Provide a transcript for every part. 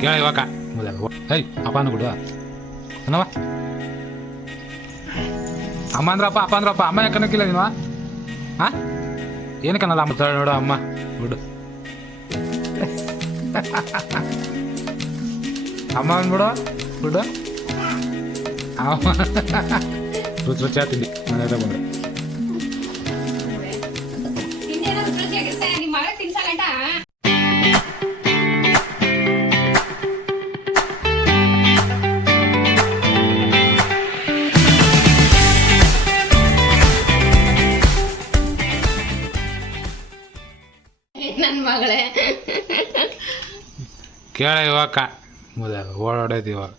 ಕೇಳ ಇವಾಗ ಏಯ್ ಅಪ್ಪನ ಕೊಡು ಅನ್ನವ ಅಮ್ಮ ಅಂದ್ರಪ್ಪ ಅಪ್ಪ ಅಂದ್ರಪ್ಪ ಅಮ್ಮ ಯಾಕೆ ಅನ್ನಕ್ಕಿಲ್ಲ ನೀನು ಹಾಂ ಏನಕ್ಕೆ ಅನ್ನಲ್ಲ ಅಮ್ಮ ನೋಡು ಅಮ್ಮ ಬಿಡು ಅಮ್ಮ ಅಂದ್ಬಿಡು ಬಿಡು ಅಮ್ಮ ರುಚಿ ತಿಂಡಿ ಮನೆ ಬಂದ್ರೆ ನನ್ನ ಮಗಳೇ ಕೇಳ ಇವಾಗ ಓಡಾಡೋದು ಇವಾಗ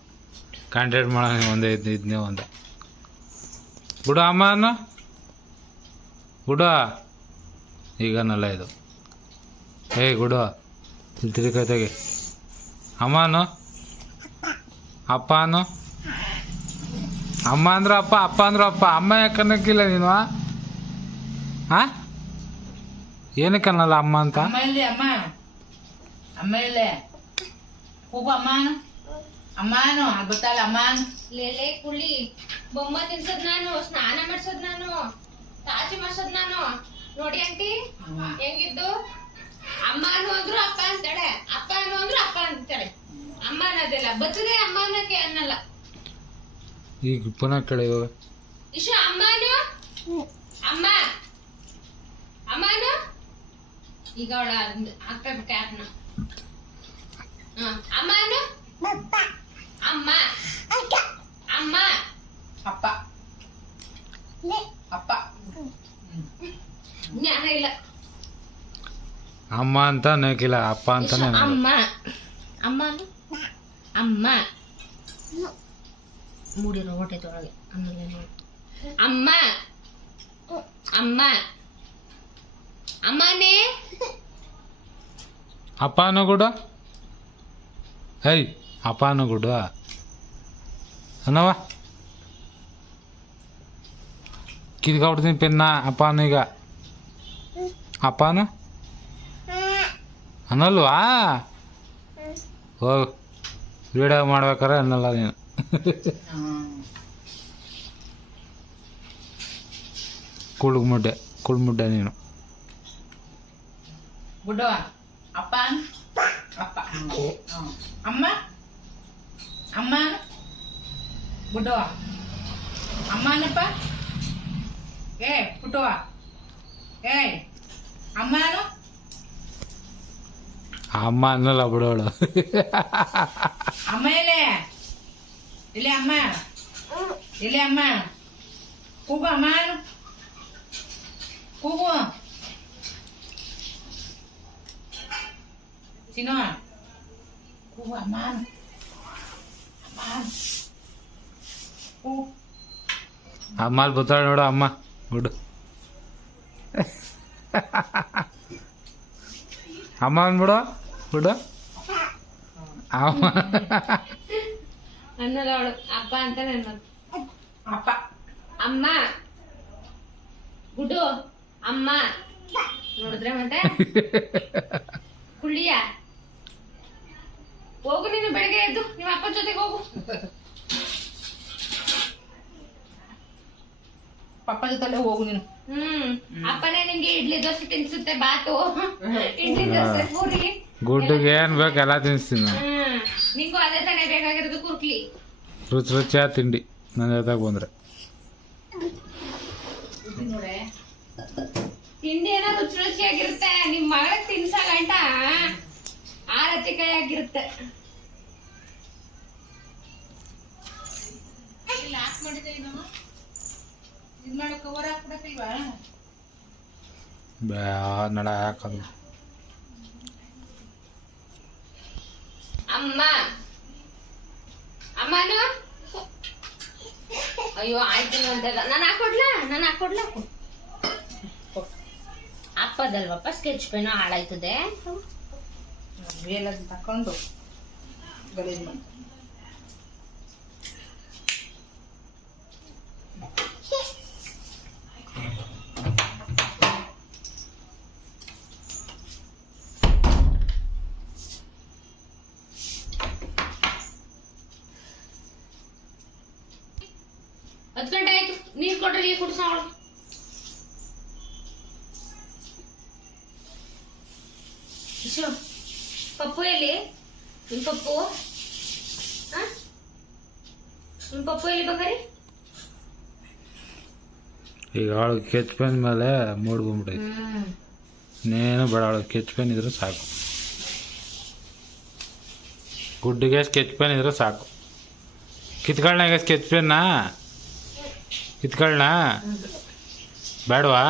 ಕಾಂಟ್ಯಾಕ್ಟ್ ಮಾಡೋಣ ಒಂದೇ ಇದನ್ನೇ ಒಂದೇ ಬಿಡು ಅಮ್ಮನು ಬಿಡು ಈಗನಲ್ಲ ಇದು ಏಯ್ ಬಿಡು ತಿರುಗತೆಗೆ ಅಮ್ಮನು ಅಪ್ಪನು ಅಮ್ಮ ಅಂದ್ರ ಅಪ್ಪ ಅಪ್ಪ ಅಂದ್ರ ಅಪ್ಪ ಅಮ್ಮ ಯಾಕೆ ಅನ್ನಕ್ಕಿಲ್ಲ ನೀನು ಹಾಂ ಏನಕ್ಕೆ ಅನ್ನಲ್ಲ ಅಮ್ಮ ಅಂತ ಅಮ್ಮ ಇಲ್ಲೇ ಕೂಗು ಅಮ್ಮನು ಅಮ್ಮನು ಗೊತ್ತಲ್ಲ ಅಮ್ಮನು ಲೇಲೆ ಕುಳಿ ಬೊಮ್ಮ ತಿನ್ಸದ್ ನಾನು ಸ್ನಾನ ಮಾಡ್ಸೋದ್ ನಾನು ತಾಚಿ ಮಾಡ್ಸೋದ್ ನಾನು ನೋಡಿ ಆಂಟಿ ಹೆಂಗಿದ್ದು ಅಮ್ಮನು ಅಂದ್ರು ಅಪ್ಪ ಅಂತಾಳೆ ಅಪ್ಪನು ಅಂದ್ರು ಅಪ್ಪ ಅಂತಾಳೆ ಅಮ್ಮ ಅನ್ನೋದಿಲ್ಲ ಬತ್ತದೇ ಅಮ್ಮ ಅನ್ನಕ್ಕೆ ಅನ್ನಲ್ಲ ಈಗ ಪುನಃ ಕೇಳಿ ಇಶ ಅಮ್ಮನು ಅಮ್ಮ ಅಮ್ಮನು ಈಗ ಅವಳ ಹಾಕ್ಬೇಕು ಕ್ಯಾಪ್ನ ಅಮ್ಮನು ಅಮ್ಮ ಅಮ್ಮ ಅಪ್ಪ ಅಪ್ಪ ಜ್ಞಾನ ಇಲ್ಲ ಅಮ್ಮ ಅಂತ ಅನ್ನಕ್ಕಿಲ್ಲ ಅಪ್ಪ ಅಂತಾನೆ ಅಮ್ಮ ಅಮ್ಮನು ಅಮ್ಮ ಮೂಡಿರೋ ಹೊಟ್ಟೆ ತೊಳಗೆ ಅಮ್ಮ ಅಮ್ಮ ಅಮ್ಮನೇ ಅಪ್ಪನೂ ಕೂಡ ಏಯ್ ಅಪ್ಪನೂ ಕೂಡ ಅನ್ನವ ಕಿದ್ಕೊಡ್ತೀನಿ ಪೆನ್ನ ಅಪ್ಪನು ಈಗ ಅಪ್ಪನು ಅನ್ನಲ್ವಾ ಹೋಗು ವಿಡಿಯೋ ಮಾಡ್ಬೇಕಾರೆ ಅನ್ನಲ್ಲ ನೀನು ಕುಳ್ಮುಡ್ಡೆ ನೀನು ಬಿಡು ಅಪ್ಪ ಅಪ್ಪ ಅಮ್ಮ ಅಮ್ಮ ಬಿಡು ಅಮ್ಮನಪ್ಪ ಏ ಪುಟ್ಟುವ ಏ ಅಮ್ಮನು ಅಮ್ಮ ಅನ್ನಲ್ಲ ಬಿಡೋಳು ಅಮ್ಮ ಇಲ್ಲಿ ಅಮ್ಮ ಇಲ್ಲಿ ಅಮ್ಮ ಕೂಗು ಅಮ್ಮನು ಕೂಗು ಚಿನ್ನು ಕೂಗು ಅಮ್ಮನು ಕೂಗು ಅಮ್ಮ ಅಲ್ಲಿ ಬತ್ತಾಳೆ ನೋಡು ಅಮ್ಮ ಬಿಡು ಅಮ್ಮ ಅಂದ್ಬಿಡು ಬಿಡು ಅಮ್ಮ ಅನ್ನಲ್ಲ ಅವಳು ಅಪ್ಪ ಅಂತ ಅನ್ನೋದು ಅಪ್ಪ ಅಮ್ಮ ಗುಡು ಅಮ್ಮ ನೋಡಿದ್ರೆ ಮತ್ತೆ ಕುಳ್ಳಿಯ ಹೋಗು ನೀನು ಬೆಳಗ್ಗೆ ಎದ್ದು ನಿಮ್ಮ ಅಪ್ಪನ ಜೊತೆಗೆ ಹೋಗು ಪಪ್ಪ ಜೊತೆ ಹೋಗು ನೀನು ಅಪ್ಪನೇ ನಿಂಗೆ ಇಡ್ಲಿ ದೋಸೆ ತಿನ್ಸುತ್ತೆ ಬಾತು ಇಡ್ಲಿ ದೋಸೆ ಪೂರಿ ಗುಡ್ಡಿಗೆ ಏನ್ ಬೇಕು ಎಲ್ಲ ತಿನ್ನಿಸ್ತೀನಿ ನಾನು ನಿಂಗೂ ಅದೇ ತಾನೇ ಬೇಕಾಗಿರೋದು ಕುರ್ಕ್ಲಿ ರುಚಿಯಾದ ತಿಂಡಿ ನನ್ನ ಜೊತೆಗೆ ಬಂದ್ರೆ ತಿಂಡಿ ಏನೋ ರುಚಿಯಾಗಿರುತ್ತೆ ನಿಮ್ ಮಗಳಿಗೆ ತಿನ್ಸ ಗಂಟ ಆರತಿಕಾಯಿ ಆಗಿರುತ್ತೆ ನಡ ಹಾಕೋದು ಅಮ್ಮ ಅಮ್ಮನು ಅಯ್ಯೋ ಆಯ್ತು ಅಂತಲ್ಲ ನಾನು ಹಾಕೊಡ್ಲಾ ಅಪ್ಪದಲ್ವಪ್ಪ ಸ್ಕೆಚ್ ಪೆನ್ ಹಾಳಾಯ್ತದೆ ಬೇಲದ್ ತಕೊಂಡು ಗಲೀಜ್ ಮಾಡಿ ನೀರ್ ಕೊಟ್ರೆ ನೀರ್ ಕುಡ್ಸ ಅವಳು. ಪಪ್ಪು ಎಲ್ಲಿ? ನಿಮ್ ಪಪ್ಪು ನಿಮ್ ಪಪ್ಪು ಎಲ್ಲಿ ಬೇಕಾರಿ? ಈಗ ಅವಳು ಕೆಚ್ ಪೆನ್ ಮೇಲೆ ಮೂಡ್ ಬಂದ್ಬಿಟ್ಟೈತಿ. ಇನ್ನೇನು ಬೇಡ, ಅವಳು ಕೆಚ್ ಪೆನ್ ಇದ್ರೆ ಸಾಕು. ಗುಡ್ಡಿಗೆ ಸ್ಕೆಚ್ ಪೆನ್ ಇದ್ರೆ ಸಾಕು. ಕಿತ್ಕೊಳ್ಳ ಈಗ ಸ್ಕೆಚ್ ಪೆನ್ನ ಕಿತ್ಕೊಳ್ಳ ಬೇಡವಾ?